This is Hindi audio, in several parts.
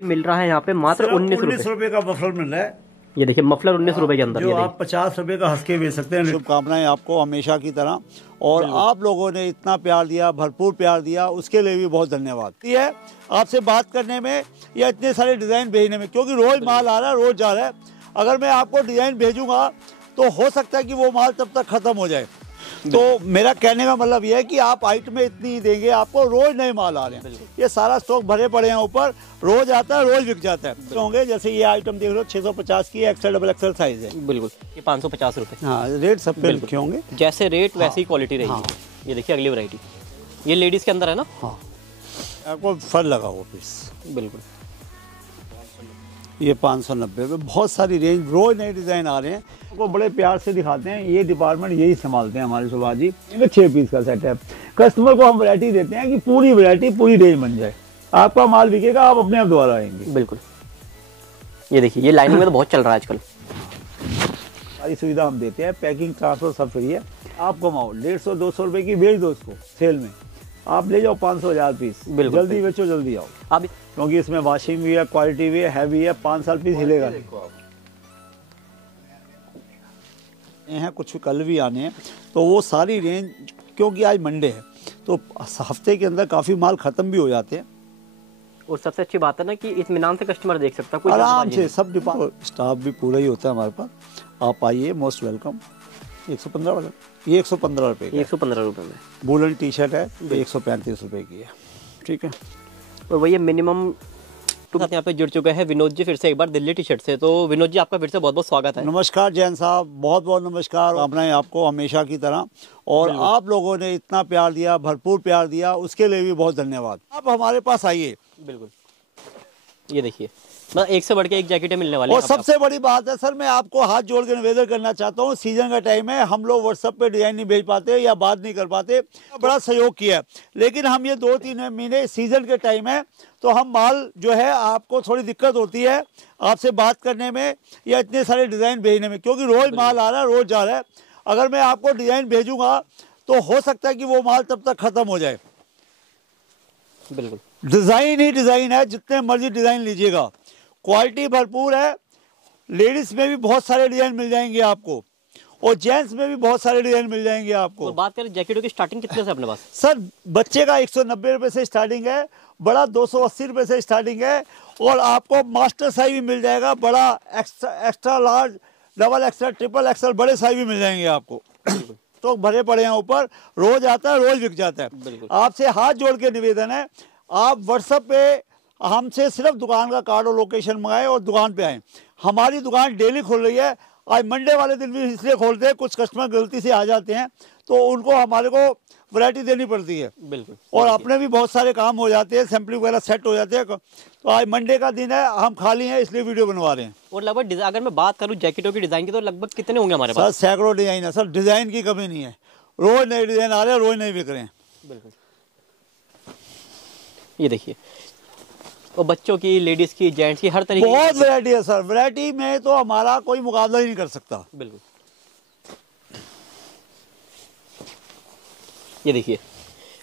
मिल रहा है यहाँ पे मात्र 19 रुपए का मफलर मिल रहा है। ये देखिए मफलर 19 रुपए के अंदर, जो आप 50 रुपए का हंस के बेच सकते हैं। शुभकामनाएं आपको हमेशा की तरह, और आप लोगों ने इतना प्यार दिया, भरपूर प्यार दिया, उसके लिए भी बहुत धन्यवाद। ये है आपसे बात करने में या इतने सारे डिजाइन भेजने में, क्योंकि रोज माल आ रहा है, रोज जा रहा है। अगर मैं आपको डिजाइन भेजूंगा तो हो सकता है कि वो माल तब तक खत्म हो जाए। तो मेरा कहने का मतलब ये है कि आप आइटमें इतनी ही देंगे, आपको रोज नए माल आ रहे हैं। ये सारा स्टॉक भरे पड़े हैं ऊपर, रोज आता है, रोज बिक जाता है। तो होंगे जैसे ये आइटम देख लो 650 की एक्सेल डबल एक्सेल साइज है। बिल्कुल, ये 550 रुपए। हाँ, रेट सब पे लिखे होंगे, जैसे रेट वैसी क्वालिटी रहेगी। ये देखिए अगली वैरायटी, ये लेडीज के अंदर है ना। हाँ, आपको फल लगा वो पीस। बिल्कुल, ये 590 में बहुत सारी रेंज, रोज नए डिजाइन आ रहे हैं, वो बड़े प्यार से दिखाते हैं। ये डिपार्टमेंट यही संभालते हैं हमारे सुभाष जी। 6 पीस का सेट है। कस्टमर को हम वैरायटी देते हैं कि पूरी वैरायटी पूरी रेंज बन जाए, आपका माल बिकेगा, आप अपने आप दोबारा आएंगे। बिल्कुल, ये देखिए ये लाइनिंग में तो बहुत चल रहा है आजकल। सारी सुविधा हम देते हैं, पैकिंग ट्रांसफर सब फ्री है। आप कमाओ 150-200 रुपए की, बेच दो उसको सेल में, आप ले जाओ 500-1000 पीस, जल्दी बेचो, जल्दी आओ। अब क्योंकि इसमें वॉशिंग भी है, क्वालिटी भी है, हैवी है, 5 साल पीस हिलेगा। हैं कुछ कल भी आने हैं, तो वो सारी रेंज, क्योंकि आज मंडे है तो हफ्ते के अंदर काफ़ी माल ख़त्म भी हो जाते हैं। और सबसे अच्छी बात है ना कि इत्मीनान से कस्टमर देख सकता है, कोई आराम से। सब डिपार्टमेंट स्टाफ भी पूरा ही होता है हमारे पास। आप आइए, मोस्ट वेलकम। 115 वाला, ये 115 रुपये, 115 रुपये में वूलन टी शर्ट है, 135 रुपये की है। ठीक है, और वही मिनिमम यहाँ पे जुड़ चुके हैं विनोद जी फिर से एक बार दिल्ली टी शर्ट से। तो विनोद जी आपका फिर से बहुत बहुत स्वागत है। नमस्कार जैन साहब, बहुत बहुत नमस्कार। अपना आपको हमेशा की तरह, और आप लोगों ने इतना प्यार दिया, भरपूर प्यार दिया, उसके लिए भी बहुत धन्यवाद। आप हमारे पास आइए। बिल्कुल, ये देखिए मतलब एक से बढ़ के एक जैकेटें मिलने वाली हैं। और सबसे बड़ी बात है सर, मैं आपको हाथ जोड़ के निवेदन करना चाहता हूँ, सीजन का टाइम है, हम लोग व्हाट्सएप पे डिजाइन नहीं भेज पाते या बात नहीं कर पाते, बड़ा सहयोग किया, लेकिन हम ये 2-3 महीने सीजन के टाइम है, तो हम माल जो है आपको थोड़ी दिक्कत होती है आपसे बात करने में या इतने सारे डिजाइन भेजने में, क्योंकि रोज माल आ रहा है, रोज जा रहा है। अगर मैं आपको डिजाइन भेजूंगा तो हो सकता है कि वो माल तब तक खत्म हो जाए। बिल्कुल, डिजाइन ही डिजाइन है, जितने मर्जी डिजाइन लीजिएगा, क्वालिटी भरपूर है। लेडीज में भी बहुत सारे डिजाइन मिल जाएंगे आपको, और जेंट्स में भी बहुत सारे डिजाइन मिल जाएंगे आपको। और बात करें जैकेटों की स्टार्टिंग कितने से अपने पास? सर बच्चे का 190 रुपए से स्टार्टिंग है, बड़ा 280 रुपए से स्टार्टिंग है, और आपको मास्टर साइज भी मिल जाएगा, बड़ा extra large, double extra, triple extra, बड़े साइज भी मिल जाएंगे आपको। तो भरे पड़े हैं ऊपर, रोज आता है, रोज बिक जाता है। आपसे हाथ जोड़ के निवेदन है, आप व्हाट्सएप पे हमसे सिर्फ दुकान का कार्ड और लोकेशन मंगाएं और दुकान पे आएँ। हमारी दुकान डेली खुल रही है, आज मंडे वाले दिन भी इसलिए खोलते हैं, कुछ कस्टमर गलती से आ जाते हैं तो उनको हमारे को वैरायटी देनी पड़ती है। बिल्कुल, और अपने भी बहुत सारे काम हो जाते हैं, सैंपलिंग वगैरह सेट हो जाते हैं। तो आज मंडे का दिन है, हम खाली हैं, इसलिए वीडियो बनवा रहे हैं। और लगभग अगर मैं बात करूं जैकेटों की डिजाइन की, तो लगभग कितने होंगे हमारे पास? सर सैकड़ों डिजाइन है सर, डिजाइन की कमी नहीं है, रोज नए डिजाइन आ रहे हैं, रोज नए बिक रहे हैं। बिल्कुल, ये देखिए, और बच्चों की, लेडीज की, जेंट्स की, हर तरीके बहुत वैरायटी है सर। वैरायटी में तो हमारा कोई मुकाबला ही नहीं कर सकता। बिल्कुल, ये देखिए,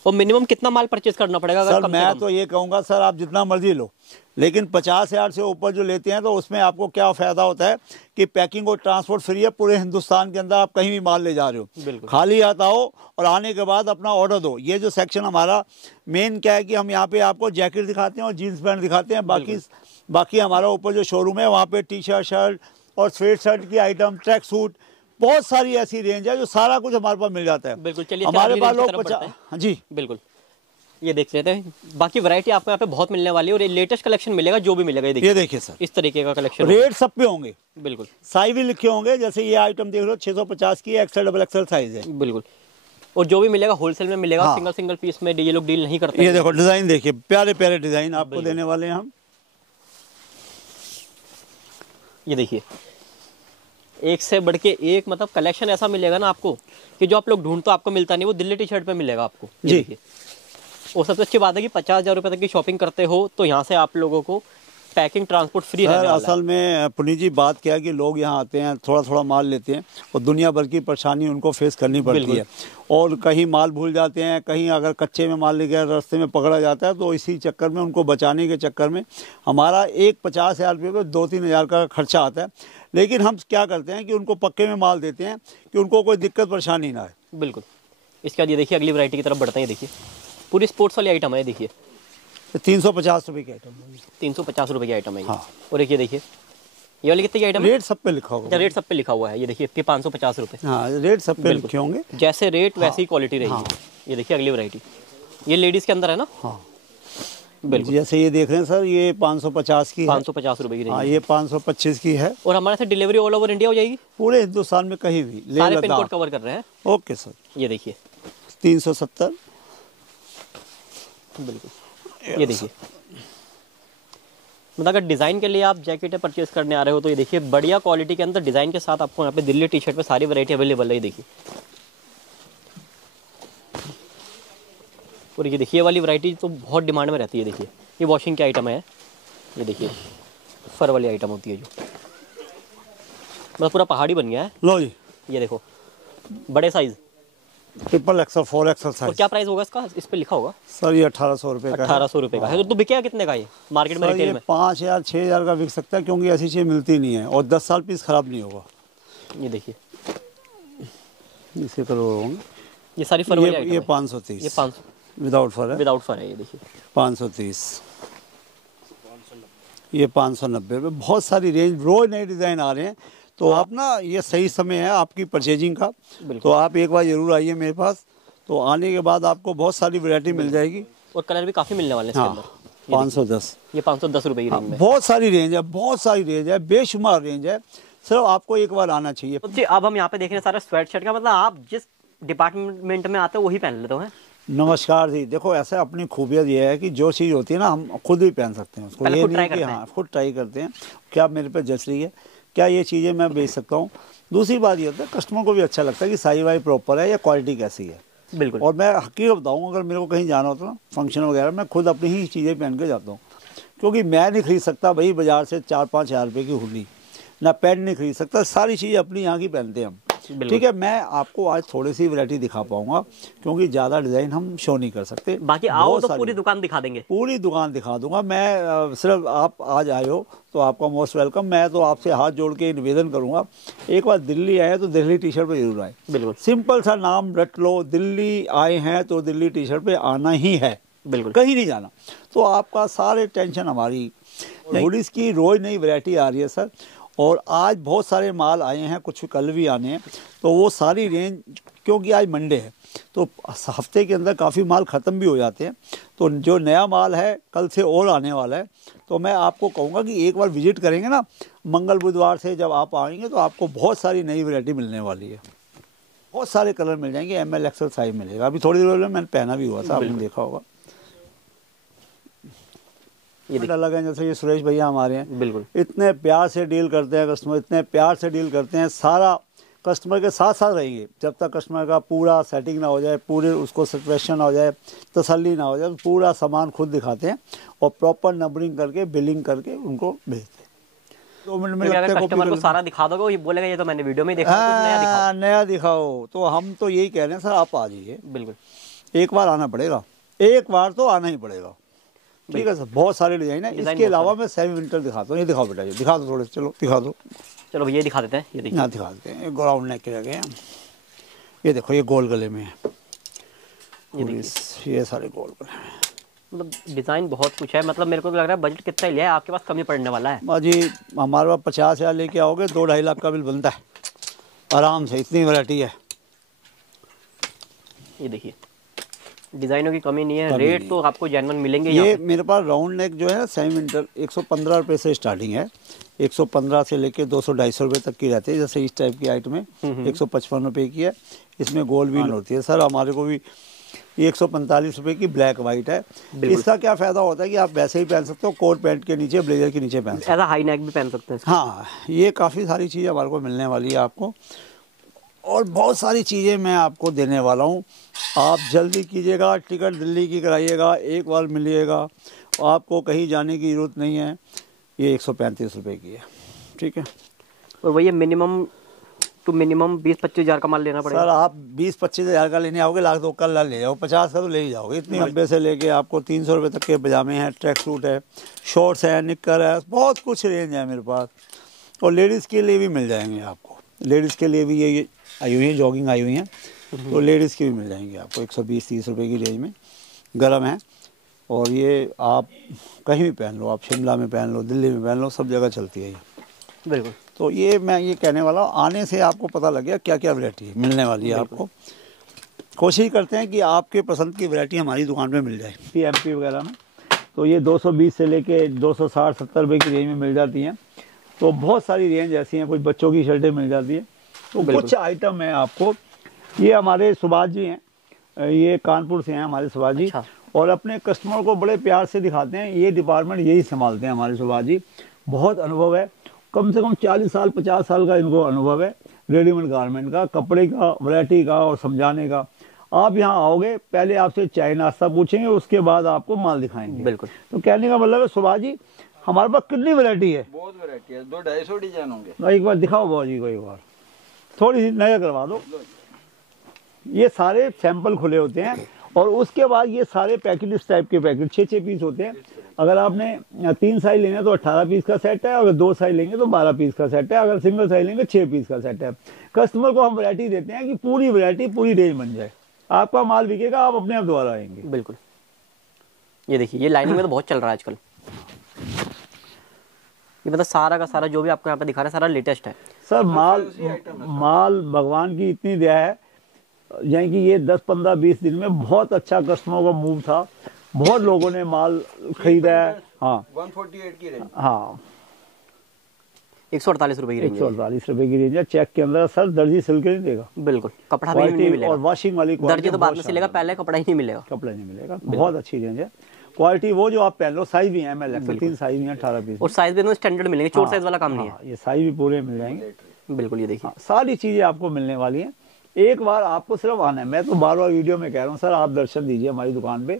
और मिनिमम कितना माल परचेज करना पड़ेगा? अगर सर मैं तो ये कहूँगा सर, आप जितना मर्जी लो, लेकिन 50,000 से ऊपर जो लेते हैं तो उसमें आपको क्या फ़ायदा होता है कि पैकिंग और ट्रांसपोर्ट फ्री है पूरे हिंदुस्तान के अंदर, आप कहीं भी माल ले जा रहे हो, खाली आता हो और आने के बाद अपना ऑर्डर दो। ये जो सेक्शन हमारा मेन क्या है कि हम यहाँ पे आपको जैकेट दिखाते हैं और जीन्स पैंट दिखाते हैं। बाकी हमारा ऊपर जो शोरूम है वहाँ पे टी शर्ट, शर्ट और स्वेट शर्ट की आइटम, ट्रैक सूट, बहुत सारी ऐसी रेंज है जो सारा कुछ हमारे पास मिल जाता है। बिल्कुल, चलिए हमारे पास लोग हाँ जी बिल्कुल, ये देख लेते हैं। बाकी वैरायटी आपको यहाँ पे बहुत मिलने वाली है, और ये लेटेस्ट कलेक्शन मिलेगा, जो भी मिलेगा। ये देखिए सर, इस तरीके का कलेक्शन, रेट सब पे होंगे। बिल्कुल, साइज भी लिखे होंगे, जैसे ये आइटम देख लो 650 की एक्सेल डबल एक्सेल साइज है। बिल्कुल, और जो भी मिलेगा होलसेल में मिलेगा। हाँ। सिंगल पीस में ये लोग डील नहीं करते। ये देखो डिजाइन देखिए, प्यारे प्यारे डिजाइन आपको देने वाले हैं हम। ये देखिए, एक से बढ़ के एक, मतलब कलेक्शन ऐसा मिलेगा ना आपको कि जो आप लोग ढूंढते आपको मिलता नहीं, वो दिल्ली टी शर्ट पे मिलेगा आपको जी। और सबसे अच्छी बात है कि 50,000 रुपये तक की शॉपिंग करते हो तो यहाँ से आप लोगों को पैकिंग ट्रांसपोर्ट फ्री रहने सर वाला असल में पुनीत जी बात क्या है कि लोग यहाँ आते हैं, थोड़ा थोड़ा माल लेते हैं और दुनिया भर की परेशानी उनको फेस करनी पड़ती है। और कहीं माल भूल जाते हैं, कहीं अगर कच्चे में माल लेके रास्ते में पकड़ा जाता है, तो इसी चक्कर में उनको बचाने के चक्कर में हमारा एक 50,000 रुपये को 2-3 हज़ार का खर्चा आता है। लेकिन हम क्या करते हैं कि उनको पक्के में माल देते हैं कि उनको कोई दिक्कत परेशानी ना आए। बिल्कुल। इसके बाद ये देखिए अगली वैरायटी की तरफ बढ़ते हैं। देखिए पूरी स्पोर्ट्स वाली आइटम है। देखिए 350 रुपये की आइटम है। 350 रुपये की आइटम है ये। हाँ। और एक ये देखिए ये वाली कितने की आइटम है? रेट सब पे लिखा होगा। रेट सब पे लिखा हुआ है। ये देखिए इसके 550 रुपये। हाँ, रेट सब पे लिखे होंगे। जैसे रेट वैसी ही क्वालिटी रहेगी। ये देखिए अगली वैरायटी, ये लेडीज़ के अंदर है ना? हाँ बिल्कुल। जैसे ये देख रहे हैं सर, ये 550 की है। 550 रुपये की हाँ, रहेगी। ये 525 की है। और हमारे से डिलीवरी ऑल ओवर इंडिया हो जाएगी? पूरे हिंदुस्तान में कहीं भी ले सारे पिन कोड लद्दाख। कवर कर रहे हैं। Okay sir. ये देखिए 370। बिल्कुल। ये देखिए मतलब अगर डिज़ाइन के लिए आप जैकेटें परचेज करने आ रहे हो तो ये देखिए बढ़िया क्वालिटी के अंदर डिज़ाइन के साथ आपको यहाँ पे दिल्ली टी शर्ट पे सारी वैरायटी अवेलेबल है। ये देखिए और ये देखिए वाली वैरायटी तो बहुत डिमांड में रहती है। देखिए ये वॉशिंग की आइटम है। ये देखिए फर वाली आइटम होती है जो मतलब पूरा पहाड़ी बन गया है। लो जी, ये देखो बड़े साइज। ट्रिपल एक्सल 4XL और साइज। क्या प्राइस होगा इसका? इस पे लिखा होगा सर ये 1800 रुपये का है। 1800 रुपये का है। तो बिकेगा कितने का ये मार्केट में सर रिटेल ये में? 5000 6000 का बिक सकता है, क्योंकि ऐसी चीज़ मिलती नहीं है और 10 साल पीस खराब नहीं होगा। ये देखिए इसी कलर होंगे। ये सारी फर वाली ये आइटम है। 530। ये 500 विदाउट फर है। विदाउट फर है। ये देखिए 530। ये 590 रुपये। बहुत सारी रेंज, रोज नए डिज़ाइन आ रहे हैं। तो आप ना, ये सही समय है आपकी परचेजिंग का। तो आप एक बार ज़रूर आइए मेरे पास, तो आने के बाद आपको बहुत सारी वैरायटी मिल जाएगी। और कलर भी काफ़ी मिलने वाले हैं इसके हाँ, अंदर। 510। ये 510 रुपये की रेंज में। बहुत सारी रेंज है, बहुत सारी रेंज है, बेशुमार रेंज है। सिर्फ आपको एक बार आना चाहिए। तो जी अब हम यहाँ पे देख रहे हैं सारा स्वेट शर्ट का, मतलब आप जिस डिपार्टमेंट में आते हो वही पहन लेते हो हैं। नमस्कार जी। देखो ऐसा अपनी खूबियत ये है कि जो चीज़ होती है ना, हम खुद भी पहन सकते हैं उसको। पहले ये खुद नहीं ट्राई कि करते हैं। हाँ, खुद ट्राई करते हैं क्या मेरे पे जच रही है, क्या ये चीज़ें मैं बेच सकता हूँ। दूसरी बात ये होता है कस्टमर को भी अच्छा लगता है कि साई वाई प्रॉपर है या क्वालिटी कैसी है। बिल्कुल। और मैं हकीकत बताऊँ, अगर मेरे को कहीं जाना होता ना फंक्शन वगैरह, मैं खुद अपनी ही चीज़ें पहन के जाता हूँ, क्योंकि मैं नहीं खरीद सकता भाई बाज़ार से 4-5 हज़ार रुपये की हुडी, ना पैंट नहीं खरीद सकता। सारी चीज़ें अपनी यहाँ की पहनते हैं हम। ठीक है, मैं आपको आज थोड़ी सी वैरायटी दिखा पाऊंगा, क्योंकि ज़्यादा डिज़ाइन हम शो नहीं कर सकते। बाकी आओ तो पूरी दुकान दिखा देंगे। पूरी दुकान दिखा दूंगा मैं। सिर्फ आप आज आए हो तो आपका मोस्ट वेलकम। मैं तो आपसे हाथ जोड़ के निवेदन करूंगा, एक बार दिल्ली आए तो दिल्ली टी शर्ट पे जरूर आए। बिल्कुल। सिंपल सा नाम रट लो, दिल्ली आए हैं तो दिल्ली टी शर्ट पे आना ही है। बिल्कुल। कहीं नहीं जाना। तो आपका सारे टेंशन हमारी। हुडीज़ की रोज नई वैरायटी आ रही है सर, और आज बहुत सारे माल आए हैं, कुछ कल भी आने हैं। तो वो सारी रेंज, क्योंकि आज मंडे है तो हफ्ते के अंदर काफ़ी माल ख़त्म भी हो जाते हैं। तो जो नया माल है कल से और आने वाला है। तो मैं आपको कहूँगा कि एक बार विजिट करेंगे ना, मंगल बुधवार से जब आप आएंगे तो आपको बहुत सारी नई वैरायटी मिलने वाली है। बहुत सारे कलर मिल जाएंगे, ML XL साइज मिलेगा। अभी थोड़ी देर पहले मैंने पहना भी हुआ था, आपने देखा होगा। ये अलग है, जैसे ये सुरेश भैया हमारे हैं। बिल्कुल। इतने प्यार से डील करते हैं कस्टमर, इतने प्यार से डील करते हैं। सारा कस्टमर के साथ साथ रहेंगे जब तक कस्टमर का पूरा सेटिंग ना हो जाए, पूरे उसको सेटिस्फेक्शन ना हो जाए, तसल्ली ना हो जाए, तो पूरा सामान खुद दिखाते हैं और प्रॉपर नंबरिंग करके बिलिंग करके उनको भेजते हैं। 2 मिनट में लगता है कस्टमर को सारा दिखा दोगे, ये बोलेगा ये तो मैंने वीडियो में ही देखा, कुछ नया दिखाओ। नया दिखाओ। तो हम तो यही कह रहे हैं सर, आप आ जाइए। बिल्कुल। एक बार आना पड़ेगा, एक बार तो आना ही पड़ेगा। ठीक है सर, बहुत सारे डिजाइन है। इसके अलावा मैं सेमी विंटर दिखाता हूँ। ये दिखाओ बेटा, ये दिखा दो थोड़े, चलो दिखा दो। चलो ये दिखा देते हैं। ये देखिए ना दिखा देते हैं, ग्राउंड नेक के आगे। ये देखो, ये गोल गले में है। ये सारे गोल गले में, मतलब डिज़ाइन बहुत कुछ है। मतलब मेरे को तो लग रहा है बजट कितना ही लिया है आपके पास, कम ही पड़ने वाला है। बाजी हमारे पास 50,000 लेके आओगे 2-2.5 लाख का बिल बनता है आराम से। इतनी वैरायटी है। ये देखिए डिज़ाइनों की कमी नहीं है, रेट तो आपको जेन्युइन मिलेंगे। ये मेरे पास राउंड नेक जो है सेमी विंटर 115 रुपये से स्टार्टिंग है। 115 से लेके 200-250 रुपये तक की रहती है। जैसे इस टाइप की आइटम है 155 रुपये की है। इसमें गोल व्हील होती है सर। हमारे को भी 145 रुपये की ब्लैक वाइट है। इसका क्या फ़ायदा होता है कि आप वैसे ही पहन सकते हो, कोट पैंट के नीचे, ब्लेजर के नीचे पहन सकते हो। ऐसा हाई नेक भी पहन सकते हैं। हाँ, ये काफ़ी सारी चीज़ें हमारे को मिलने वाली है आपको, और बहुत सारी चीज़ें मैं आपको देने वाला हूँ। आप जल्दी कीजिएगा, टिकट दिल्ली की कराइएगा, एक बार मिलिएगा, आपको कहीं जाने की ज़रूरत नहीं है। ये 135 रुपये की है, ठीक है। और वही मिनिमम टू मिनिमम 20-25 हज़ार का माल लेना पड़ेगा। सर आप 20-25 हज़ार का लेने आओगे, लाख 2 कल ले जाओ, 50 का तो ले ही जाओगे। इतनी 90 से लेके आपको 300 रुपये तक के पजामे हैं, ट्रैक सूट है, शॉर्ट्स है, निक्कर है, बहुत कुछ रेंज है मेरे पास। और लेडीज़ के लिए भी मिल जाएंगे आपको, लेडीज़ के लिए भी ये आई हुई हैं, जॉगिंग आई हुई हैं, तो लेडीज़ की भी मिल जाएंगी आपको 120-30 रुपये की रेंज में, गर्म है। और ये आप कहीं भी पहन लो, आप शिमला में पहन लो, दिल्ली में पहन लो, सब जगह चलती है ये। बिल्कुल। तो ये मैं ये कहने वाला हूँ, आने से आपको पता लग गया क्या क्या वैरायटी मिलने वाली है आपको। कोशिश करते हैं कि आपके पसंद की वैरायटी हमारी दुकान पे मिल जाए। एमपी वगैरह में तो ये 220 से लेके 260-70 रुपये की रेंज में मिल जाती हैं। तो बहुत सारी रेंज ऐसी हैं, कुछ बच्चों की शर्टें मिल जाती हैं। तो कुछ आइटम है आपको, ये हमारे सुभाष जी हैं, ये कानपुर से हैं हमारे सुभाष जी। अच्छा। और अपने कस्टमर को बड़े प्यार से दिखाते हैं, ये डिपार्टमेंट यही संभालते हैं हमारे सुभाष जी। बहुत अनुभव है, कम से कम 40 साल 50 साल का इनको अनुभव है रेडीमेड गारमेंट का, कपड़े का, वैरायटी का और समझाने का। आप यहाँ आओगे, पहले आपसे चाय नाश्ता पूछेंगे, उसके बाद आपको माल दिखाएंगे। बिल्कुल। तो कहने का मतलब है सुभाष जी, हमारे पास कितनी वैरायटी है? बहुत वैरायटी है, 200-250 डिजाइन होंगे। एक बार दिखाओ बाबू जी को, एक बार थोड़ी सी नजर करवा दो। ये सारे सैंपल खुले होते हैं और उसके बाद ये सारे पैकेट इस टाइप के पैकेट 6-6 पीस होते हैं। अगर आपने 3 साइज लेंगे तो 18 पीस का सेट है, अगर 2 साइज लेंगे तो 12 पीस का सेट है, अगर सिंगल साइज लेंगे 6 पीस का सेट है। कस्टमर को हम वैरायटी देते हैं कि पूरी वैरायटी पूरी रेंज बन जाए, आपका माल बिकेगा, आप अपने आप दोबारा आएंगे। बिल्कुल। ये देखिए, ये लाइनिंग में तो बहुत चल रहा है आजकल। ये मतलब सारा का सारा जो भी आपको यहाँ पे दिखा रहा है सारा लेटेस्ट है। सर माल भगवान की इतनी दया है, यानी कि ये 10-15-20 दिन में बहुत अच्छा कस्टमर का मूव था, बहुत लोगों ने माल खरीदा है। हाँ 148 की रेंज। हाँ 148 रुपए की रेंज है। 148 रुपए की रेंज है। चेक के अंदर सर दर्जी सिल के नहीं देगा, बिल्कुल। कपड़ा भी नहीं क्वालिटी मिलेगा और वॉशिंग वाली दर्जी तो बाद में सिलेगा, पहले कपड़ा ही नहीं मिलेगा। कपड़ा नहीं मिलेगा, बहुत अच्छी रेंज है। क्वालिटी वो जो आप पहन लो, साइज भी है ML XL 3 साइज भी है, 18 पीस और साइज भी एकदम स्टैंडर्ड मिलेंगे, चोट साइज वाला काम नहीं है। ये साइज भी पूरे मिल जाएंगे। बिल्कुल। ये देखिए, सारी चीजें आपको मिलने वाली हैं। एक बार आपको सिर्फ आना है, मैं तो बार-बार वीडियो में कह रहा हूँ सर आप दर्शन दीजिए हमारी दुकान पे,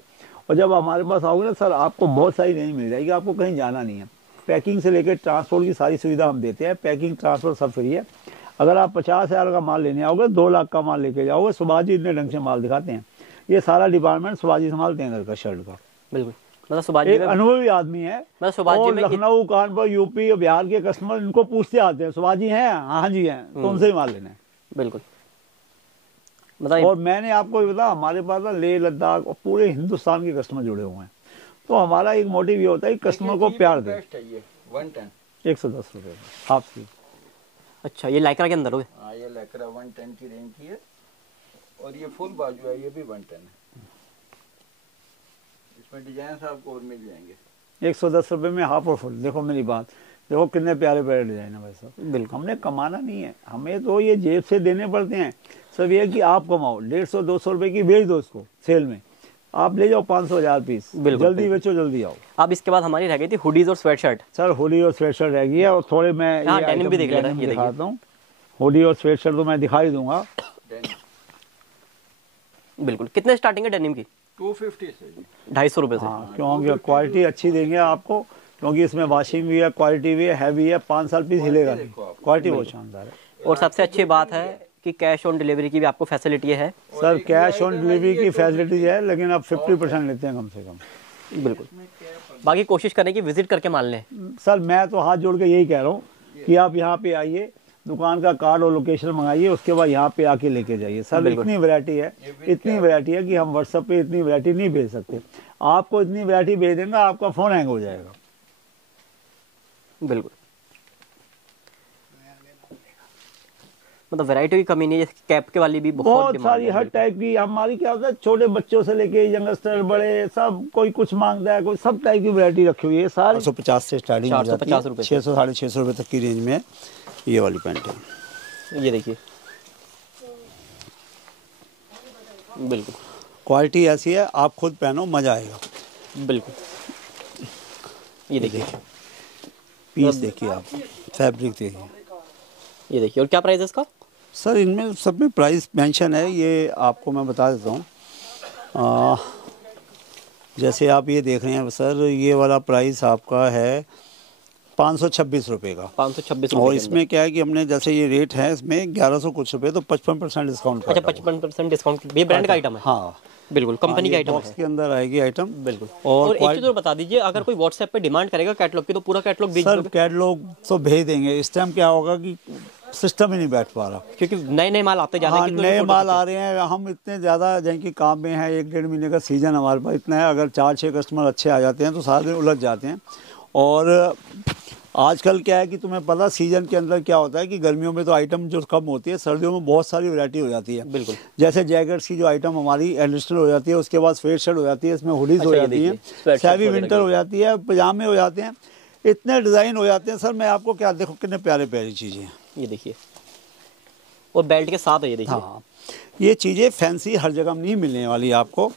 और जब हमारे पास आओगे ना सर आपको बहुत सारी रेंज मिल जाएगी, आपको कहीं जाना नहीं है। पैकिंग से लेकर ट्रांसपोर्ट की सारी सुविधा हम देते हैं, पैकिंग ट्रांसपोर्ट सब फ्री है। अगर आप 50,000 का माल लेने आओगे, 2 लाख का माल लेके जाओगे, सुभाष जी इतने ढंग से माल दिखाते हैं। ये सारा डिपार्टमेंट सुभाष जी संभालते हैं घर का, शर्ट का। बिल्कुल। मतलब सुभाष जी एक अनुभवी आदमी है। मतलब सुभाष जी और में लखनऊ, कानपुर, यूपी और बिहार के कस्टमर इनको पूछते आते हैं, सुभाष जी हैं? हाँ जी हैं, तो उनसे ही माल लेना है। बिल्कुल। मतलब और मैंने आपको भी बताया, हमारे पास ना लेह लद्दाख और पूरे हिंदुस्तान के कस्टमर जुड़े हुए हैं। तो हमारा एक मोटिव ये होता है कि कस्टमर को प्यार दे। 110 रुपये हाफ की। अच्छा, ये लाइक्रा के अंदर हो गए। हाँ ये लाइक्रा 110 की रेंज की है, और ये फुल बाजू है, ये भी 110 है। इसमें डिजाइन आपको और मिल जाएंगे। 110 रुपये में हाफ और फुल। देखो मेरी बात, देखो कितने प्यारे प्यारे डिजाइन है भाई साहब। बिल्कुल। हमने कमाना नहीं है, हमें तो ये जेब से देने पड़ते हैं। सब ये है कि आप कमाओ, 150-200 रुपये की बेच दो इसको सेल में, आप ले जाओ 500-1000 पीस, जल्दी बेचो जल्दी आओ। अब इसके बाद हमारी रह गई थी हुडीज और स्वेटशर्ट। सर हुडी और स्वेटशर्ट रह गई है, और थोड़े मैं हाँ, ये डेनिम भी आइटम देख लेना, डेनिम ये देखिए। दिखाता हूँ। हुडी और स्वेटशर्ट तो मैं दिखा ही दूंगा। बिल्कुल। कितने स्टार्टिंग है डेनिम की? 250 से जी। 250 रुपये से। हाँ, क्योंकि क्वालिटी अच्छी देंगे आपको, क्योंकि इसमें वॉशिंग भी है, क्वालिटी भी है, हैवी है, 5 साल पीस हिलेगा नहीं। क्वालिटी बहुत शानदार है। और सबसे अच्छी बात है कि कैश ऑन डिलीवरी की भी आपको फैसिलिटी है। सर कैश ऑन डिलीवरी की फैसिलिटी है, लेकिन आप 50% लेते हैं कम से कम। बिल्कुल। बाकी कोशिश करें कि विजिट करके मान लें। सर मैं तो हाथ जोड़ के यही कह रहा हूँ कि आप यहाँ पे आइए, दुकान का कार्ड और लोकेशन मंगाइए, उसके बाद यहाँ पे आके लेके जाइए। सर इतनी वैरायटी है कि हम व्हाट्सएप पे इतनी वैरायटी नहीं भेज सकते। आपको इतनी वैरायटी भेज देंगे, आपका फोन हैंग हो जाएगा। बिल्कुल। मतलब वैरायटी की कमी नहीं है, कैप के वाली भी बहुत सारी हर टाइप की हमारी, क्या होता है छोटे बच्चों से लेके यंगस्टर बड़े सब, कोई कुछ मांगता है, कोई सब टाइप की वैरायटी रखी हुई है। सारी 450 से स्टार्टिंग हो जाती है, 600-650 रुपये तक की रेंज में ये वाली पैंट है। ये देखिए, बिल्कुल क्वालिटी ऐसी है, आप खुद पहनो मजा आएगा। बिल्कुल। ये देखिए, पीस देखिए, आप फैब्रिक देखिए। ये देखिए। और क्या प्राइस है इसका? सर इनमें सब में प्राइस मेंशन है, ये आपको मैं बता देता हूँ। जैसे आप ये देख रहे हैं सर, ये वाला प्राइस आपका है 526 रुपये का। 526 और रुपये। इसमें क्या है कि हमने जैसे ये रेट है इसमें 1100 कुछ रुपये, तो 55% डिस्काउंट। अच्छा 55% डिस्काउंट, ये ब्रांड का आइटम है? हाँ बिल्कुल, कंपनी का आइटम बॉक्स है। के अंदर आएगी आइटम। बिल्कुल। और और एक चीज़ और बता दीजिए, अगर कोई व्हाट्सएप पे डिमांड करेगा कैटलॉग की तो पूरा कैटलॉग भेज सर दोगे? कैटलॉग तो भेज देंगे। इस टाइम क्या होगा कि सिस्टम ही नहीं बैठ पा रहा, क्योंकि नए नए माल आते जा रहे हाँ हैं। नए माल आ रहे हैं। हम इतने ज़्यादा जिनकी काम में है, 1-1.5 महीने का सीज़न हमारे पास इतना है, अगर 4-6 कस्टमर अच्छे आ जाते हैं तो सारे दिन उलझ जाते हैं। और आजकल क्या है कि तुम्हें पता सीज़न के अंदर क्या होता है कि गर्मियों में तो आइटम जो कम होती है, सर्दियों में बहुत सारी वैरायटी हो जाती है। बिल्कुल। जैसे जैकेट्स की जो आइटम हमारी एडिशनल हो जाती है, उसके बाद स्वेट शर्ट हो जाती है, इसमें हुडीज अच्छा, हो ये जाती देखिए, हैं, स्वेट शर्ट हैवी वगैरह विंटर की। हो जाती है, पजामे हो जाते हैं, इतने डिज़ाइन हो जाते हैं सर। मैं आपको क्या, देखो कितने प्यारे प्यारी चीज़ें हैं। ये देखिए, और बेल्ट के साथ है ये देखिए। हाँ ये चीज़ें फैंसी हर जगह नहीं मिलने वाली आपको।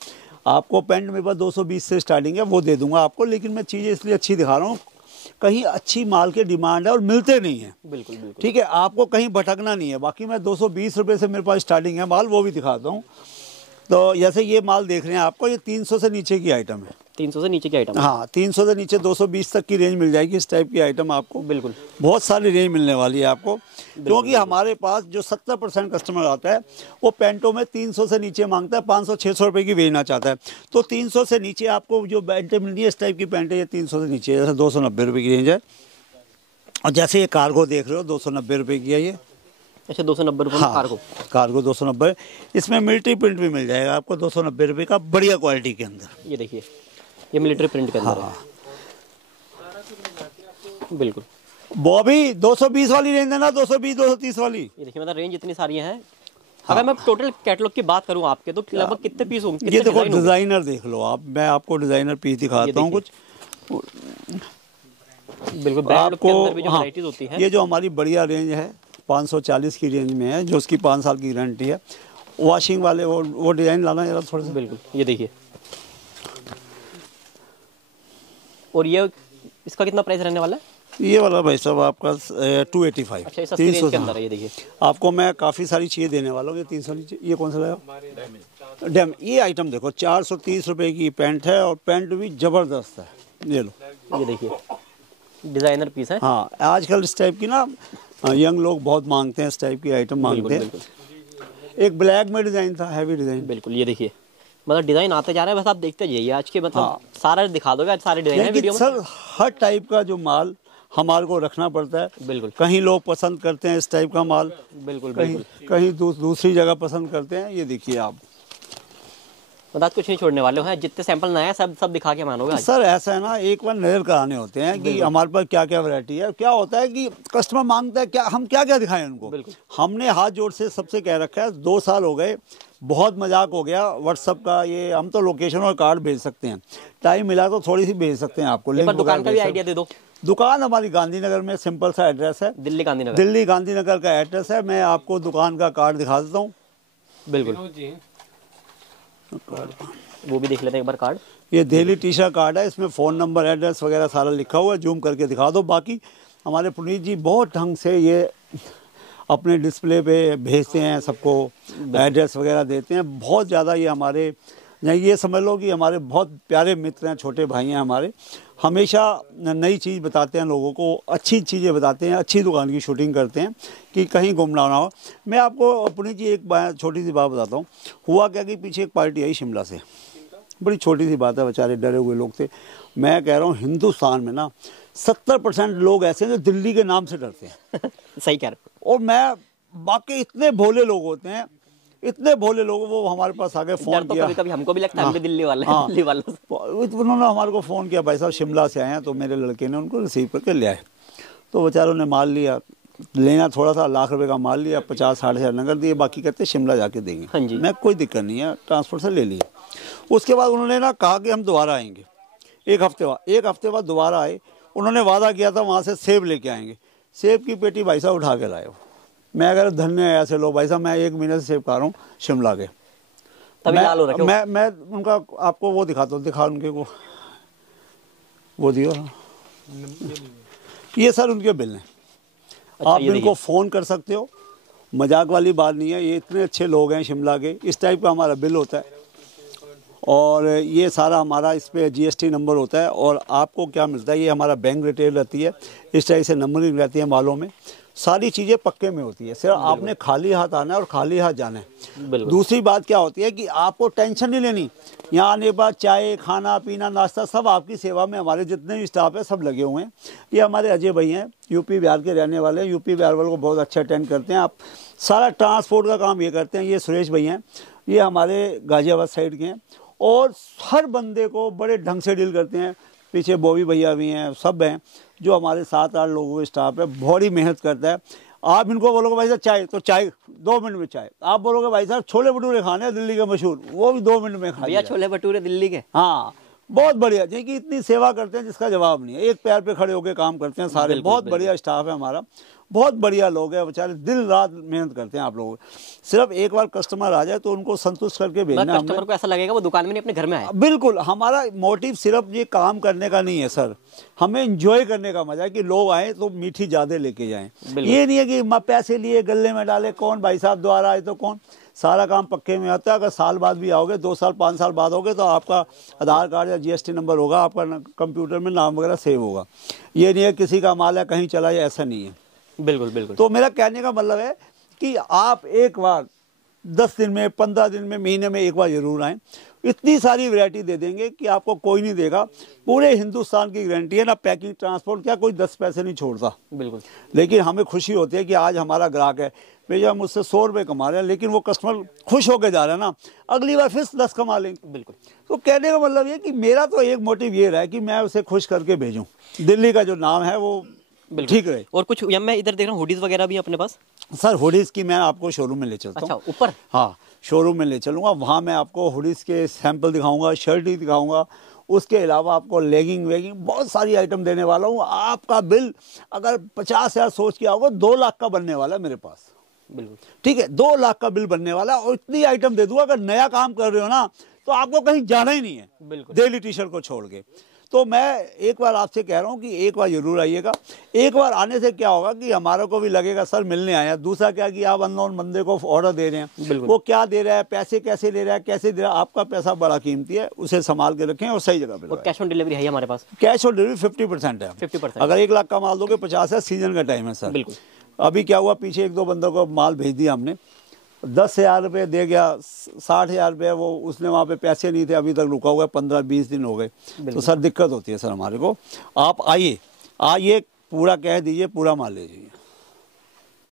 आपको पैंट मेरे पास 220 से स्टार्टिंग है, वो दे दूंगा आपको। लेकिन मैं चीज़ें इसलिए अच्छी दिखा रहा हूँ, कहीं अच्छी माल के डिमांड है और मिलते नहीं है। बिल्कुल बिल्कुल। ठीक है, आपको कहीं भटकना नहीं है। बाकी मैं 220 रुपये से मेरे पास स्टार्टिंग है माल, वो भी दिखाता हूँ। तो जैसे ये माल देख रहे हैं आपको, ये 300 से नीचे की आइटम है। 300 से नीचे की आइटम? हाँ 300 से नीचे 220 तक की रेंज मिल जाएगी इस टाइप की आइटम आपको। बिल्कुल। बहुत सारी रेंज मिलने वाली है आपको, क्योंकि हमारे पास जो 70% कस्टमर आता है वो पेंटों में 300 से नीचे मांगता है, 500-600 रुपये की बेचना चाहता है। तो 300 से नीचे आपको जो पेंटें मिल रही है इस टाइप की पेंटें, ये 300 से नीचे, जैसे 290 रुपये की रेंज है। और जैसे ये कार्गो देख रहे हो 290 रुपये की है ये। अच्छा 290 रुपये में कार्गो? कार्गो 290। इसमें मिलिट्री प्रिंट भी मिल जाएगा आपको 290 रुपये का, बढ़िया क्वालिटी के अंदर। ये देखिए, ये मिलिट्री प्रिंट के अंदर हाँ है। बिल्कुल। वो भी 220 वाली रेंज है ना, 220-230 वाली। ये देखिए, मतलब रेंज इतनी सारी हैं। अगर मैं टोटल कैटलॉग की बात करूं आपके, तो लगभग कितने पीस होंगे? ये देखो डिज़ाइनर देख लो आप, मैं आपको डिज़ाइनर पीस दिखाता हूँ कुछ। बिल्कुल, ब्रांड के अंदर भी जो हाँ, वैरायटीज होती हैं। ये जो हमारी बढ़िया रेंज है 540 की रेंज में है, जो उसकी 5 साल की गारंटी है। वॉशिंग वाले वो डिज़ाइन लाना जरा थोड़ा सा। बिल्कुल, ये देखिए। और ये इसका कितना प्राइस रहने वाला है? ये वाला भाई साहब आपका 285। अच्छा, ये सस्ती रेंज के अंदर है। ये देखिए, आपको मैं काफ़ी सारी चीज़ें देने वाला हूँ। ये 300 नीचे, ये कौन सा लाया? डैम। ये आइटम देखो 430 रुपये की पैंट है, और पैंट भी ज़बरदस्त है। ये लो, ये देखिए, डिज़ाइनर पीस है। हाँ आजकल इस टाइप की ना यंग लोग बहुत मांगते हैं, इस टाइप की आइटम मांगते हैं। बिल्कुल। एक ब्लैक में डिज़ाइन था, हैवी डिज़ाइन। बिल्कुल, ये देखिए, मतलब डिज़ाइन आते जा रहे हैं, बस आप देखते जाइए। आज के मतलब सारा दिखा दोगे, आज सारे डिज़ाइन है वीडियो में। सर हर टाइप का जो माल हमारे को रखना पड़ता है। बिल्कुल। कहीं लोग पसंद करते हैं इस टाइप का माल, बिल्कुल कहीं बिल्कुल। कहीं दूसरी जगह पसंद करते हैं। ये देखिए आप, मतलब आज कुछ नहीं छोड़ने वाले हैं। जितने सैंपल नए हैं सब दिखा के मानोगे आज। सर ऐसा है ना, एक बार नज़र कराने होते हैं कि हमारे पास क्या क्या वैरायटी है। क्या होता है कि कस्टमर मांगता है, क्या हम क्या क्या दिखाएं उनको। बिल्कुल। हमने हाथ जोड़ से सबसे कह रखा है, 2 साल हो गए, बहुत मजाक हो गया व्हाट्सअप का। ये हम तो लोकेशन और कार्ड भेज सकते हैं, टाइम मिला तो थोड़ी सी भेज सकते हैं आपको। एक बार दुकान का भी आइडिया दे दो। दुकान हमारी गांधीनगर में, सिंपल सा एड्रेस है, दिल्ली गांधीनगर। दिल्ली गांधीनगर का एड्रेस है। मैं आपको दुकान का कार्ड दिखा देता हूँ। बिल्कुल, वो भी देख लेते हैं एक बार कार्ड। ये दिल्ली टी-शर्ट कार्ड है, इसमें फ़ोन नंबर, एड्रेस वगैरह सारा लिखा हुआ है। जूम करके दिखा दो। बाकी हमारे पुनीत जी बहुत ढंग से ये अपने डिस्प्ले पे भेजते हैं, सबको एड्रेस वगैरह देते हैं। बहुत ज़्यादा ये हमारे, ये समझ लो कि हमारे बहुत प्यारे मित्र हैं, छोटे भाई हैं हमारे। हमेशा नई चीज़ बताते हैं लोगों को, अच्छी चीज़ें बताते हैं, अच्छी दुकान की शूटिंग करते हैं कि कहीं गुमनाम ना हो। मैं आपको पुनीत जी एक छोटी सी बात बताता हूँ। हुआ क्या कि पीछे एक पार्टी आई शिमला से, बड़ी छोटी सी बात है, बेचारे डरे हुए लोग थे। मैं कह रहा हूँ हिंदुस्तान में ना 70% लोग ऐसे हैं जो दिल्ली के नाम से डरते हैं। सही कह रहे और मैं बाकी इतने भोले लोग होते हैं, इतने भोले लोग, वो हमारे पास आके हो। फ़ोन तो किया। कभी हमको भी लगता है हम भी दिल्ली वाले हैं, दिल्ली वालों से। उन्होंने हमारे को फ़ोन किया, भाई साहब शिमला से आए हैं। तो मेरे लड़के ने उनको रिसीव करके ले आए। तो बेचारों ने माल लिया, लेना थोड़ा सा, लाख रुपए का माल लिया, 50-60 हज़ार नगद दिए, बाकी कहते शिमला जाके देंगे। हाँ जी। मैं कोई दिक्कत नहीं है, ट्रांसपोर्ट से ले लिया। उसके बाद उन्होंने ना कहा कि हम दोबारा आएंगे। एक हफ्ते बाद दोबारा आए। उन्होंने वादा किया था वहाँ से सेब लेके आएंगे। सेब की पेटी भाई साहब उठा के लाए हो। मैं अगर धन्य है ऐसे लोग, भाई साहब मैं 1 महीने से सेब खा रहा हूँ शिमला के। तभी लाल हो रखे हो। मैं उनका आपको वो दिखाता हूँ, दिखा उनके वो दियो। ये सर उनके बिल हैं। अच्छा, आप ये इनको फ़ोन कर सकते हो, मजाक वाली बात नहीं है। ये इतने अच्छे लोग हैं शिमला के। इस टाइप का हमारा बिल होता है। और ये सारा हमारा इस पर GST नंबर होता है। और आपको क्या मिलता है, ये हमारा बैंक डिटेल रहती है, इस तरह से नंबरिंग रहती है मालों में, सारी चीज़ें पक्के में होती है। सिर्फ आपने खाली हाथ आना है और खाली हाथ जाना है। दूसरी बात क्या होती है कि आपको टेंशन नहीं लेनी, यहाँ आने के बाद चाय खाना पीना नाश्ता सब आपकी सेवा में, हमारे जितने भी स्टाफ है सब लगे हुए हैं। ये हमारे अजय भाई हैं, यूपी बिहार के रहने वाले हैं, यूपी बिहार वालों को बहुत अच्छा अटेंड करते हैं। आप सारा ट्रांसपोर्ट का काम ये करते हैं। ये सुरेश भाई हैं, ये हमारे गाजियाबाद साइड के हैं और हर बंदे को बड़े ढंग से डील करते हैं। पीछे बॉबी भैया भी हैं, सब हैं जो हमारे 7-8 लोगों के स्टाफ है, बहुत ही मेहनत करता है। आप इनको बोलोगे भाई साहब चाय, तो चाय 2 मिनट में चाय। आप बोलोगे भाई साहब छोले भटूरे खाने हैं दिल्ली के मशहूर, वो भी 2 मिनट में खा भैया छोले भटूरे दिल्ली के। हाँ बहुत बढ़िया, देखिए इतनी सेवा करते हैं जिसका जवाब नहीं है, एक पैर पे खड़े होकर काम करते हैं सारे। बहुत बढ़िया स्टाफ है हमारा, बहुत बढ़िया लोग हैं बेचारे, दिन रात मेहनत करते हैं आप लोग। सिर्फ एक बार कस्टमर आ जाए तो उनको संतुष्ट करके भेजना। कस्टमर को ऐसा लगेगा वो दुकान में नहीं अपने घर में आया। बिल्कुल, हमारा मोटिव सिर्फ ये काम करने का नहीं है सर, हमें एंजॉय करने का मजा है कि लोग आए तो मीठी ज्यादा लेके जाएं। ये नहीं है कि पैसे लिए गले में डाले, कौन भाई साहब द्वारा आए तो कौन, सारा काम पक्के में आता है। अगर साल बाद भी आओगे, 2 साल 5 साल बाद आओगे तो आपका आधार कार्ड या GST नंबर होगा, आपका कंप्यूटर में नाम वगैरह सेव होगा। ये नहीं है किसी का माल है कहीं चला जाए, ऐसा नहीं है। बिल्कुल बिल्कुल। तो मेरा कहने का मतलब है कि आप एक बार 10 दिन में, 15 दिन में, महीने में एक बार जरूर आएँ। इतनी सारी वैरायटी दे देंगे कि आपको कोई नहीं देगा। पूरे हिंदुस्तान की गारंटी है ना, पैकिंग ट्रांसपोर्ट क्या कोई 10 पैसे नहीं छोड़ता। बिल्कुल। लेकिन हमें खुशी होती है कि आज हमारा ग्राहक है, भैया मुझसे 100 रुपये कमा रहे हैं, लेकिन वो कस्टमर खुश होकर जा रहा है ना, अगली बार फिर 10 कमा लेंगे। बिल्कुल। तो कहने का मतलब ये कि मेरा तो एक मोटिव ये रहा है कि मैं उसे खुश करके भेजूं, दिल्ली का जो नाम है वो ठीक रहे। और कुछ मैं इधर देख रहा हूँ हुडीज वगैरह भी अपने पास। सर हुडीज की मैं आपको शोरूम में ले चलता हूँ। अच्छा ऊपर? हाँ शोरूम में ले चलूँगा, वहाँ मैं आपको हुडीज के सैंपल दिखाऊंगा, शर्ट ही दिखाऊंगा। उसके अलावा आपको लेगिंग वेगिंग बहुत सारी आइटम देने वाला हूँ। आपका बिल अगर 50,000 सोच के आओगे 2 लाख का बनने वाला है मेरे पास। बिल्कुल ठीक है, 2 लाख का बिल बनने वाला है और इतनी आइटम दे दूंगा। अगर नया काम कर रहे हो ना तो आपको कहीं जाना ही नहीं है, डेली टी-शर्ट को छोड़ के। तो मैं एक बार आपसे कह रहा हूँ कि एक बार जरूर आइएगा। एक बार आने से क्या होगा कि हमारे को भी लगेगा सर मिलने आया। दूसरा क्या कि आप अननोन बंदे को ऑर्डर दे रहे हैं, वो क्या दे रहा है, पैसे कैसे ले रहा है, कैसे दे रहा है। आपका पैसा बड़ा कीमती है, उसे संभाल के रखें और सही जगह पे। कैश ऑन डिलीवरी है हमारे पास? कैश ऑन डिलीवरी 50% है। 50%। अगर 1 लाख का माल दोगे 50 है, सीजन का टाइम है सर। बिल्कुल। अभी क्या हुआ, पीछे 1-2 बंदों को माल भेज दिया हमने, 10,000 रुपये दे गया, 60,000 रुपये वो उसने वहाँ पे पैसे नहीं थे, अभी तक रुका हुआ है, 15-20 दिन हो गए। तो सर दिक्कत होती है सर हमारे को। आप आइए पूरा कह दीजिए, पूरा माल ले जाइए।